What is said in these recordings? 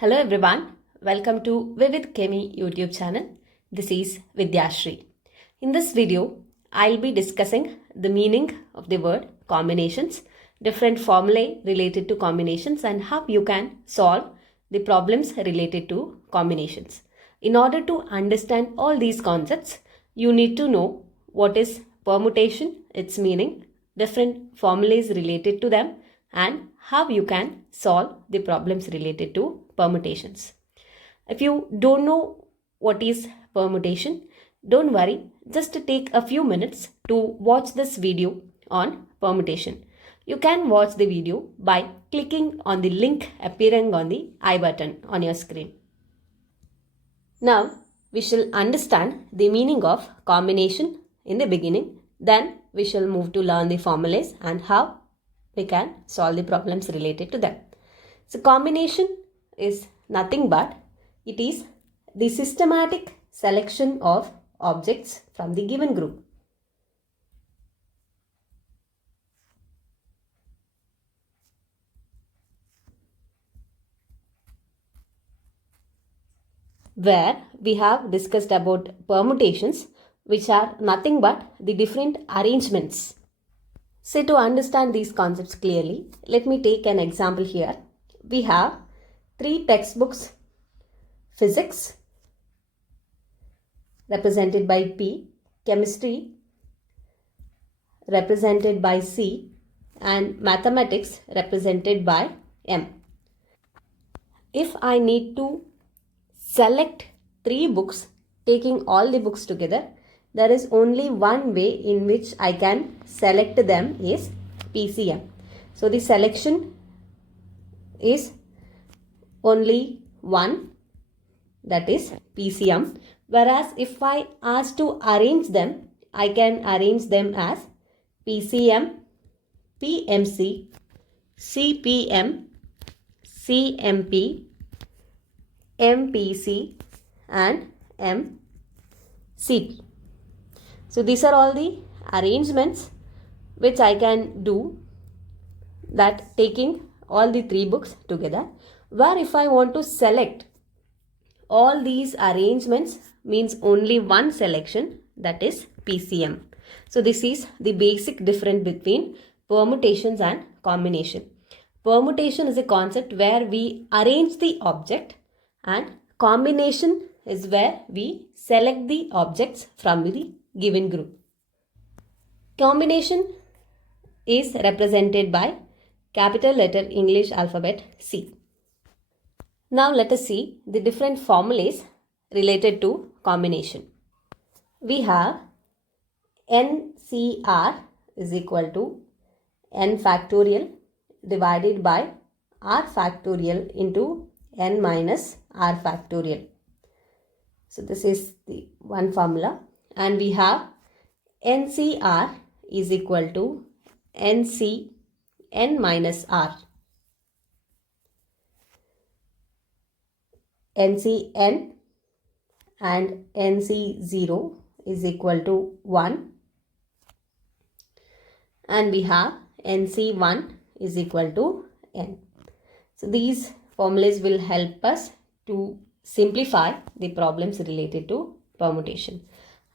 Hello everyone, welcome to Vivid Chemi YouTube channel. This is Vidyashri. In this video, I'll be discussing the meaning of the word combinations, different formulae related to combinations and how you can solve the problems related to combinations. In order to understand all these concepts, you need to know what is permutation, its meaning, different formulas related to them, and how you can solve the problems related to permutations. If you don't know what is permutation, don't worry, just take a few minutes to watch this video on permutation. You can watch the video by clicking on the link appearing on the I button on your screen. Now, we shall understand the meaning of combination in the beginning. Then we shall move to learn the formulas and how we can solve the problems related to them. So combination is nothing but it is the systematic selection of objects from the given group. Where we have discussed about permutations, which are nothing but the different arrangements. So to understand these concepts clearly, let me take an example here. We have 3 textbooks: physics represented by P, chemistry represented by C, and mathematics represented by M. If I need to select 3 books, taking all the books together, there is only one way in which I can select them is PCM. So the selection is only one, that is PCM. Whereas if I ask to arrange them, I can arrange them as PCM, PMC, CPM, CMP, MPC and MCP. So these are all the arrangements which I can do, that taking all the 3 books together. Where if I want to select all these arrangements, means only one selection, that is PCM. So this is the basic difference between permutations and combination. Permutation is a concept where we arrange the object, and combination is where we select the objects from the given group. Combination is represented by capital letter English alphabet C. Now let us see the different formulas related to combination. We have NCR is equal to n factorial divided by r factorial into n minus r factorial. So this is the one formula, and we have NCR is equal to NC n minus r. NCn and NC0 is equal to 1, and we have NC1 is equal to n. So these formulas will help us to simplify the problems related to permutation.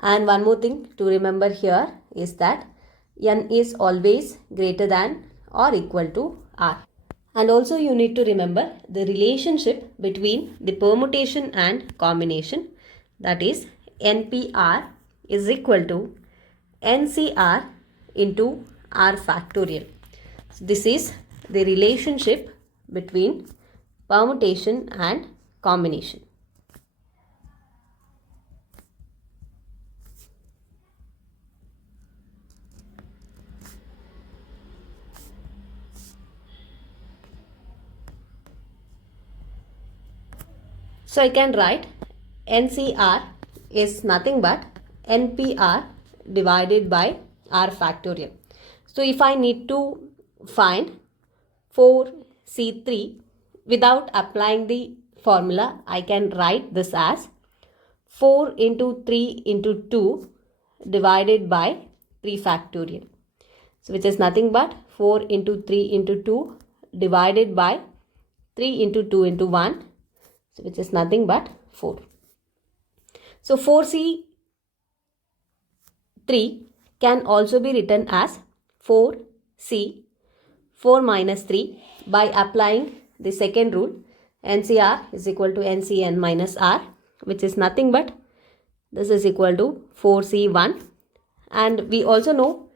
And one more thing to remember here is that n is always greater than or equal to r. And also you need to remember the relationship between the permutation and combination, that is NPR is equal to NCR into r factorial. So this is the relationship between permutation and combination. So I can write NCR is nothing but NPR divided by r factorial. So if I need to find 4C3 without applying the formula, I can write this as 4 into 3 into 2 divided by 3 factorial. So which is nothing but 4 into 3 into 2 divided by 3 into 2 into 1 which is nothing but 4. So 4C3 can also be written as 4C 4 minus 3 by applying the second rule, NCR is equal to NCN minus R, which is nothing but this is equal to 4C1, and we also know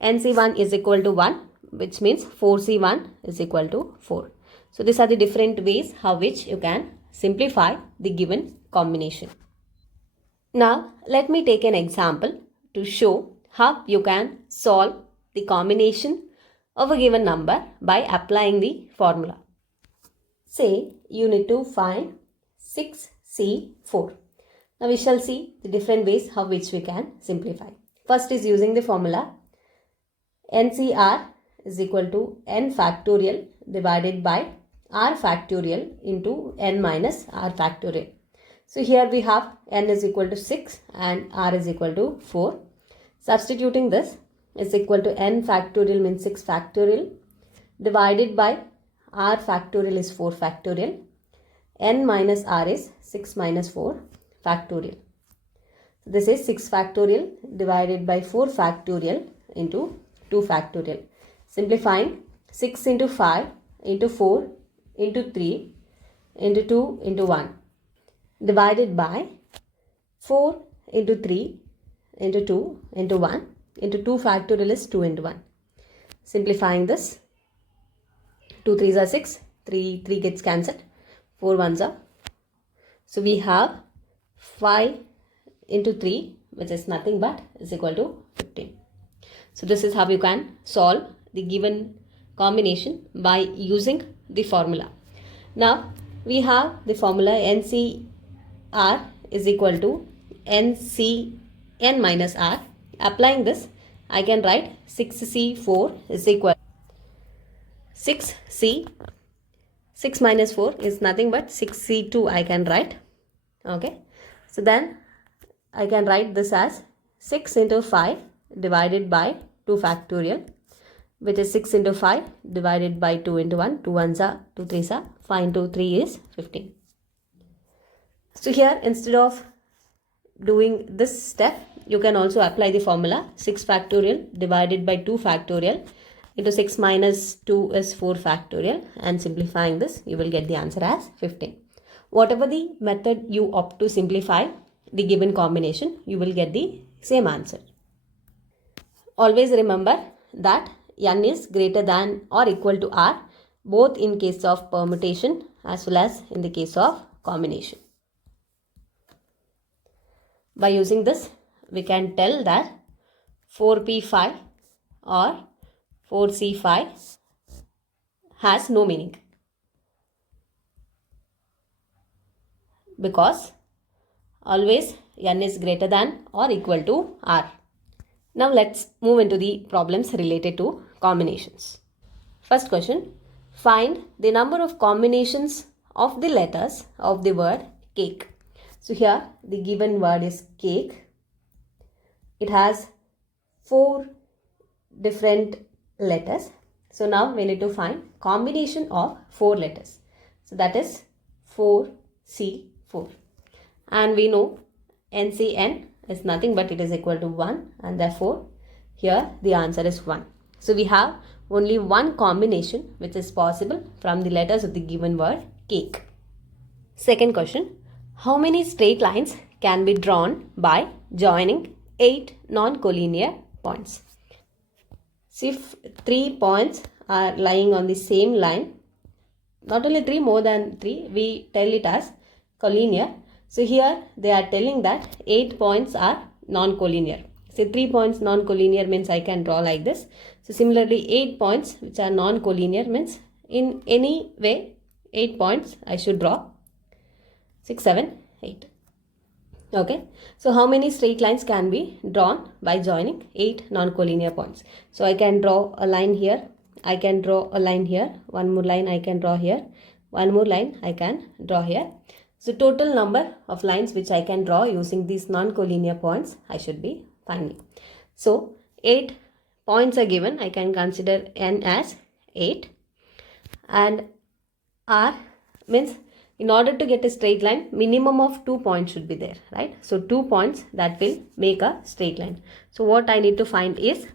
NC1 is equal to 1, which means 4C1 is equal to 4. So these are the different ways how which you can simplify the given combination. Now let me take an example to show how you can solve the combination of a given number by applying the formula. Say you need to find 6C4. Now we shall see the different ways how which we can simplify. First is using the formula NCR is equal to n factorial divided by r factorial into n minus r factorial. So here we have n is equal to 6 and r is equal to 4. Substituting this is equal to n factorial means 6 factorial divided by r factorial is 4 factorial. N minus r is 6 minus 4 factorial. So this is 6 factorial divided by 4 factorial into 2 factorial. Simplifying 6 into 5 into 4 into 3 into 2 into 1 divided by 4 into 3 into 2 into 1 into 2 factorial is 2 into 1. Simplifying this, 2 3s are 6, 3 gets cancelled, 4 1s are. So we have 5 into 3, which is nothing but is equal to 15. So this is how you can solve the given combination by using the formula. Now we have the formula NCR is equal to NCN minus R. Applying this, I can write 6C4 is equal to 6C. 6 minus 4 is nothing but 6C2 I can write. Okay. So then I can write this as 6 into 5 divided by 2 factorial, which is 6 into 5 divided by 2 into 1. 2 1s are, 2 3s are, 5 into 3 is 15. So here instead of doing this step, you can also apply the formula 6 factorial divided by 2 factorial into 6 minus 2 is 4 factorial, and simplifying this you will get the answer as 15. Whatever the method you opt to simplify the given combination, you will get the same answer. Always remember that n is greater than or equal to r, both in case of permutation as well as in the case of combination. By using this, we can tell that 4p5 or 4c5 has no meaning, because always n is greater than or equal to r. Now let's move into the problems related to combinations. First question, find the number of combinations of the letters of the word cake. So here the given word is cake. It has 4 different letters. So now we need to find combination of 4 letters. So that is 4C4. And we know NCN is nothing but it is equal to 1, and therefore here the answer is 1. So we have only one combination which is possible from the letters of the given word cake. Second question, how many straight lines can be drawn by joining 8 non-collinear points? See, if 3 points are lying on the same line, not only 3, more than 3, we tell it as collinear. So here they are telling that 8 points are non-collinear. So 3 points non-collinear means I can draw like this. So similarly 8 points which are non-collinear means in any way 8 points I should draw. 6, 7, 8. Okay. So how many straight lines can be drawn by joining 8 non-collinear points? So I can draw a line here. I can draw a line here. One more line I can draw here. One more line I can draw here. So total number of lines which I can draw using these non-collinear points I should be finding. So 8 points are given. I can consider n as 8, and r means In order to get a straight line, minimum of 2 points should be there, right? So 2 points that will make a straight line. So what I need to find is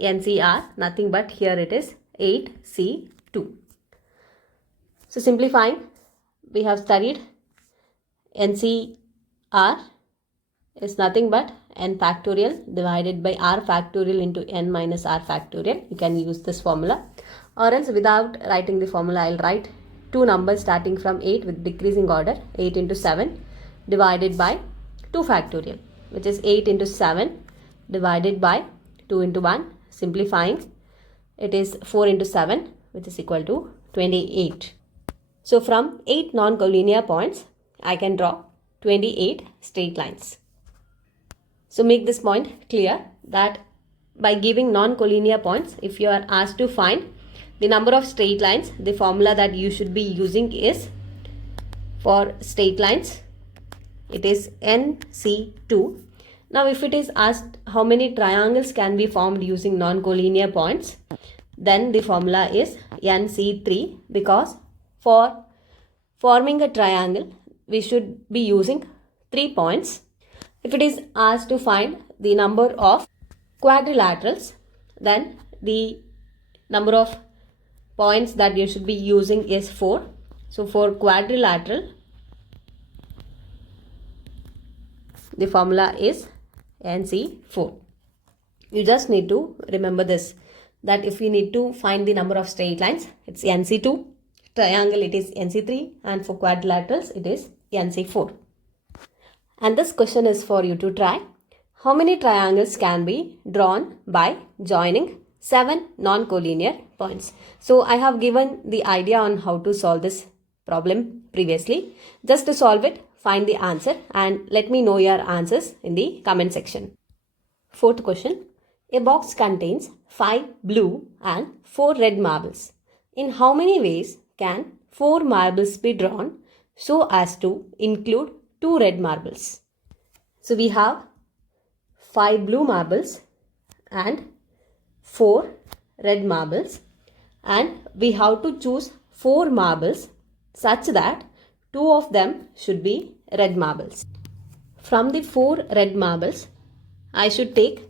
NCR, nothing but here it is 8C2. So simplifying, we have studied NCR is nothing but n factorial divided by r factorial into n minus r factorial. You can use this formula, or else without writing the formula, I'll write two numbers starting from 8 with decreasing order, 8 into 7 divided by 2 factorial, which is 8 into 7 divided by 2 into 1. Simplifying, it is 4 into 7, which is equal to 28. So from 8 non-collinear points, I can draw 28 straight lines. So make this point clear that by giving non-collinear points, if you are asked to find the number of straight lines, the formula that you should be using is, for straight lines, it is NC2. Now if it is asked how many triangles can be formed using non-collinear points, then the formula is NC3, because for forming a triangle, we should be using 3 points. If it is asked to find the number of quadrilaterals, then the number of points that you should be using is 4. So for quadrilateral, the formula is NC4. You just need to remember this, that if you need to find the number of straight lines, it's NC2, triangle it is NC3, and for quadrilaterals it is NC4. And this question is for you to try. How many triangles can be drawn by joining 7 non-collinear points? So I have given the idea on how to solve this problem previously. Just to solve it, find the answer and let me know your answers in the comment section. Fourth question. A box contains 5 blue and 4 red marbles. In how many ways can 4 marbles be drawn so as to include 2 red marbles? So we have 5 blue marbles and 4 red marbles, and we have to choose 4 marbles such that 2 of them should be red marbles. From the 4 red marbles, I should take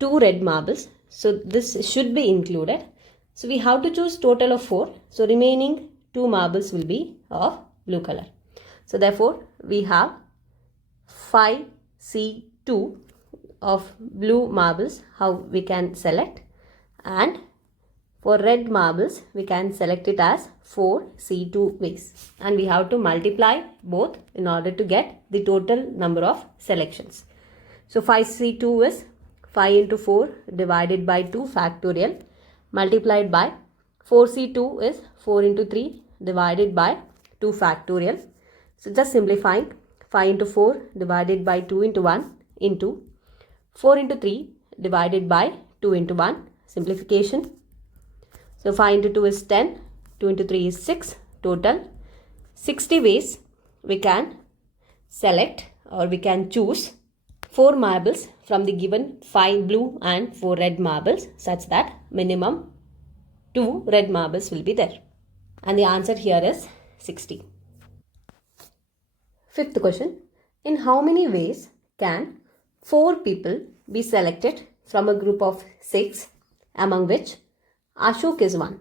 2 red marbles, so this should be included. So we have to choose total of 4, so remaining 2 marbles will be of blue color. So therefore, we have 5C2 of blue marbles, how we can select, and for red marbles, we can select it as 4C2 ways. And we have to multiply both in order to get the total number of selections. So 5C2 is 5 into 4 divided by 2 factorial multiplied by 4C2 is 4 into 3 divided by 2 factorial. So just simplifying, 5 into 4 divided by 2 into 1 into 4 into 3 divided by 2 into 1. Simplification. So 5 into 2 is 10, 2 into 3 is 6, total 60 ways we can select or we can choose 4 marbles from the given 5 blue and 4 red marbles, such that minimum 2 red marbles will be there. And the answer here is 60. Fifth question. In how many ways can 4 people be selected from a group of 6, among which Ashok is one?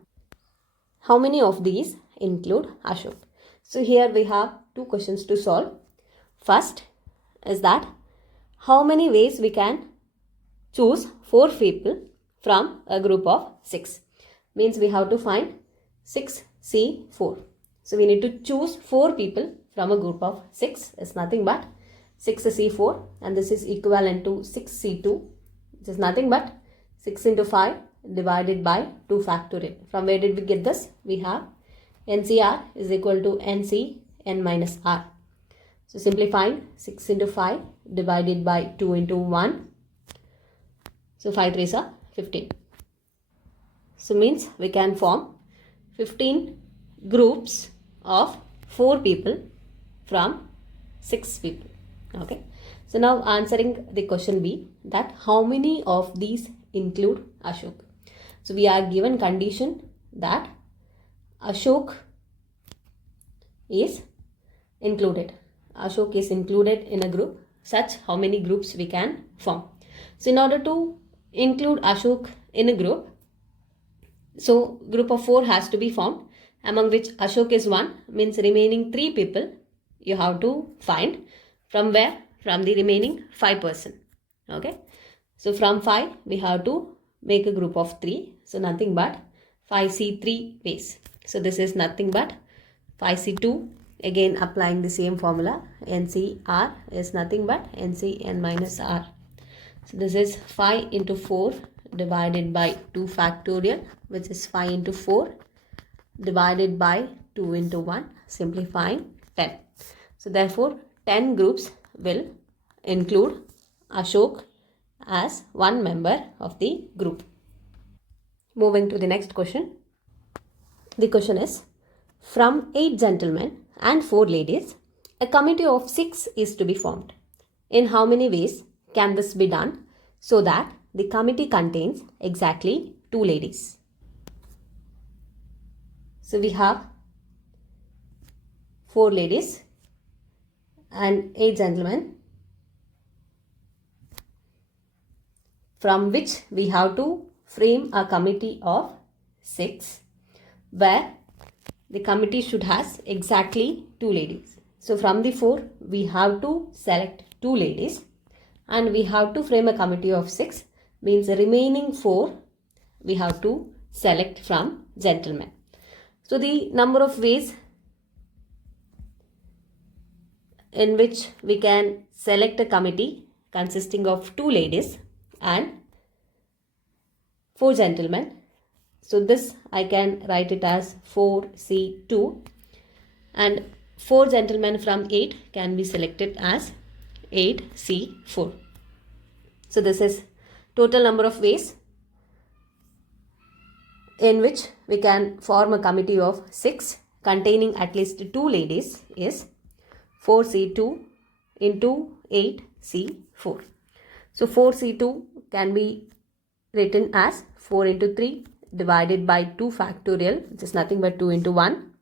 How many of these include Ashok? So here we have 2 questions to solve. First is that how many ways we can choose 4 people from a group of 6. Means we have to find 6C4. So we need to choose 4 people from a group of 6. Is nothing but 6C4, and this is equivalent to 6C2, which is nothing but 6 into 5 divided by 2 factorial. From where did we get this? We have NCR is equal to NC n minus R. So simplifying, 6 into 5 divided by 2 into 1. So 5 3s are 15. So means we can form 15 groups of 4 people from 6 people. Okay. So now answering the question B, that how many of these include Ashok? So we are given condition that Ashok is included. Ashok is included in a group. Such how many groups we can form. So in order to include Ashok in a group, so group of 4 has to be formed, among which Ashok is one, means remaining 3 people you have to find. From where? From the remaining 5 person. Okay. So from 5 we have to make a group of 3. So nothing but 5C3 ways. So this is nothing but 5C2. Again applying the same formula. NCR is nothing but NCN minus R. So this is 5 into 4 divided by 2 factorial, which is 5 into 4 divided by 2 into 1, simplifying 10. So therefore 10 groups will include Ashok as one member of the group. Moving to the next question. The question is, from 8 gentlemen and 4 ladies, a committee of 6 is to be formed. In how many ways can this be done so that the committee contains exactly 2 ladies? So we have 4 ladies and 8 gentlemen, from which we have to frame a committee of 6, where the committee should has exactly 2 ladies. So from the 4 we have to select 2 ladies and we have to frame a committee of 6, means the remaining 4 we have to select from gentlemen. So the number of ways in which we can select a committee consisting of 2 ladies and 4 gentlemen. So this I can write it as 4C2, and 4 gentlemen from 8 can be selected as 8C4. So this is total number of ways in which we can form a committee of 6 containing at least 2 ladies is 4C2 into 8C4. So 4C2 can be written as 4 into 3 divided by 2 factorial, which is nothing but 2 into 1.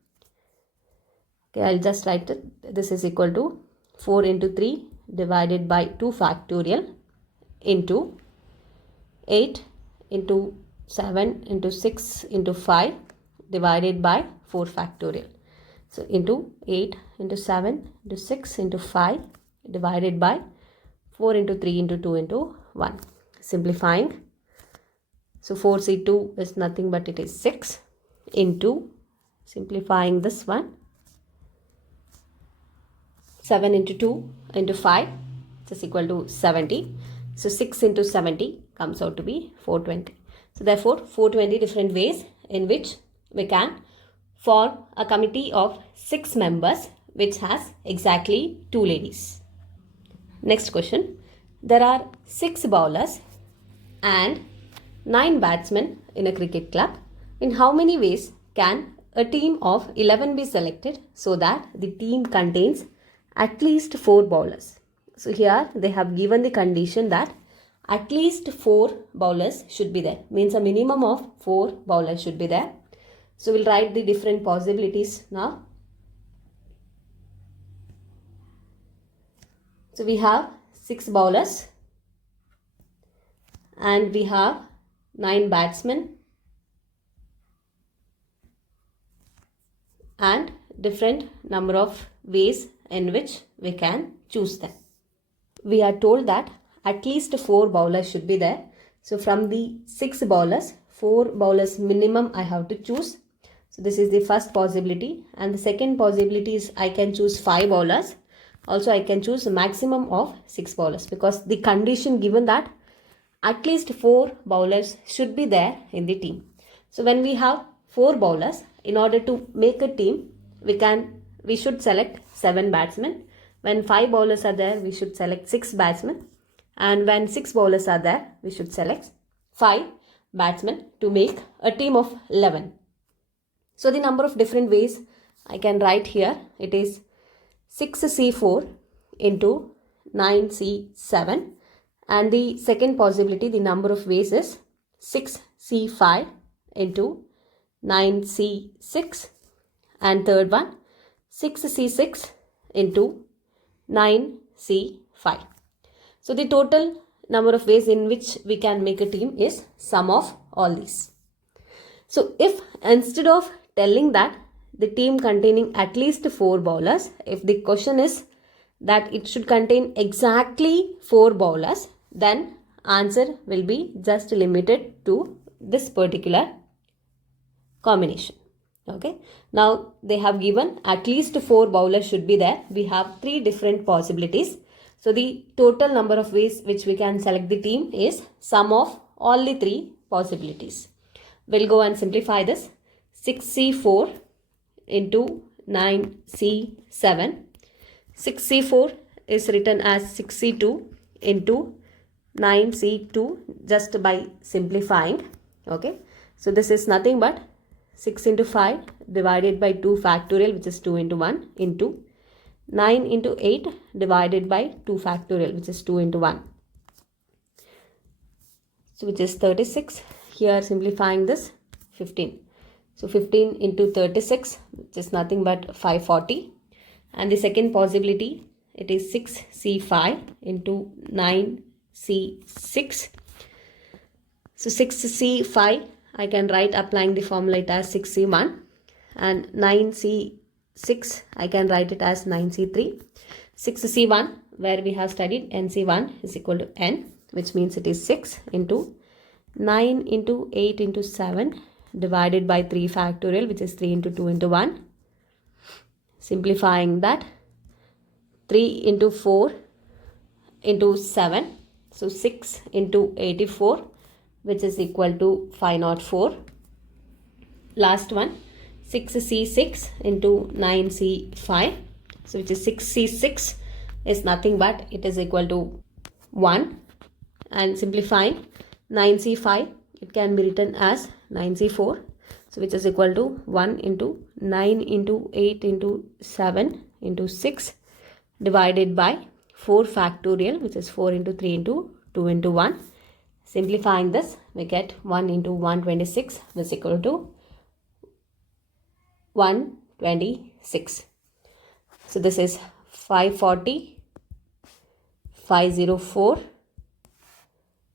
Okay, I'll just write it. This is equal to 4 into 3 divided by 2 factorial into 8 into 7 into 6 into 5 divided by 4 factorial. So into 8 into 7 into 6 into 5 divided by 4 into 3 into 2 into 1. Simplifying. So 4C2 is nothing but it is 6 into, simplifying this one, 7 into 2 into 5, which is equal to 70. So 6 into 70 comes out to be 420. So therefore 420 different ways in which we can form a committee of 6 members which has exactly 2 ladies. Next question. There are 6 bowlers and 9 batsmen in a cricket club. In how many ways can a team of 11 be selected so that the team contains at least 4 bowlers? So here they have given the condition that at least 4 bowlers should be there. Means a minimum of 4 bowlers should be there. So we'll write the different possibilities now. So we have 6 bowlers and we have 9 batsmen and different number of ways in which we can choose them. We are told that at least 4 bowlers should be there. So from the 6 bowlers, 4 bowlers minimum I have to choose. So this is the first possibility, and the second possibility is I can choose 5 bowlers. Also I can choose a maximum of 6 bowlers, because the condition given that at least 4 bowlers should be there in the team. So when we have 4 bowlers, in order to make a team, we should select 7 batsmen. When 5 bowlers are there, we should select 6 batsmen. And when 6 bowlers are there, we should select 5 batsmen to make a team of 11. So the number of different ways I can write here, it is 6C4 into 9C7. And the second possibility, the number of ways is 6C5 into 9C6. And third one, 6C6 into 9C5. So the total number of ways in which we can make a team is sum of all these. So if instead of telling that the team containing at least 4 bowlers, if the question is that it should contain exactly 4 bowlers, then answer will be just limited to this particular combination. Okay, now they have given at least 4 bowlers should be there. We have 3 different possibilities. So the total number of ways which we can select the team is sum of all the 3 possibilities. We'll go and simplify this. 6C4 into 9C7. 6C4 is written as 6C2 into 9C2 just by simplifying. Okay, so this is nothing but 6 into 5 divided by 2 factorial, which is 2 into 1, into 9 into 8 divided by 2 factorial, which is 2 into 1. So which is 36. Here simplifying this, 15. So 15 into 36, which is nothing but 540. And the second possibility, it is 6C5 into 9C6. So 6C5, I can write applying the formula it as 6C1, and 9C6, I can write it as 9C3. 6C1, where we have studied NC1 is equal to N, which means it is 6 into 9 into 8 into 7 divided by 3 factorial, which is 3 into 2 into 1. Simplifying that, 3 into 4 into 7, so 6 into 84, which is equal to 504. Last one, 6C6 into 9C5, so which is 6C6 is nothing but it is equal to 1. And simplifying 9C5, it can be written as 9C4, so which is equal to 1 into 9 into 8 into 7 into 6 divided by 4 factorial, which is 4 into 3 into 2 into 1. Simplifying this, we get 1 into 126 is equal to 126. So this is 540, 504,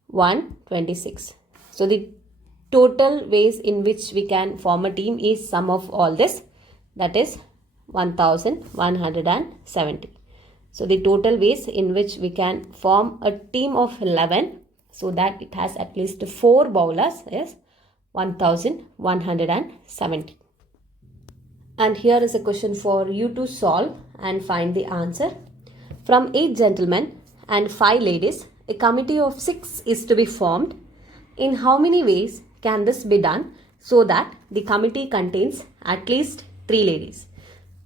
126. So the total ways in which we can form a team is sum of all this, that is 1170. So the total ways in which we can form a team of 11 so that it has at least 4 bowlers is 1170. And here is a question for you to solve and find the answer. From 8 gentlemen and 5 ladies, a committee of 6 is to be formed. In how many ways can this be done so that the committee contains at least 3 ladies?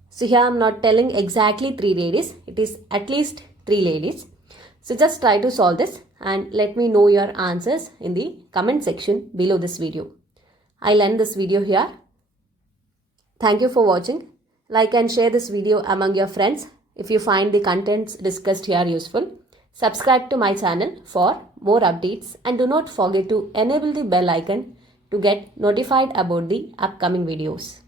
So here I am not telling exactly 3 ladies, it is at least 3 ladies. So just try to solve this and let me know your answers in the comment section below this video. I'll end this video here. Thank you for watching. Like and share this video among your friends if you find the contents discussed here useful. Subscribe to my channel for more updates and do not forget to enable the bell icon to get notified about the upcoming videos.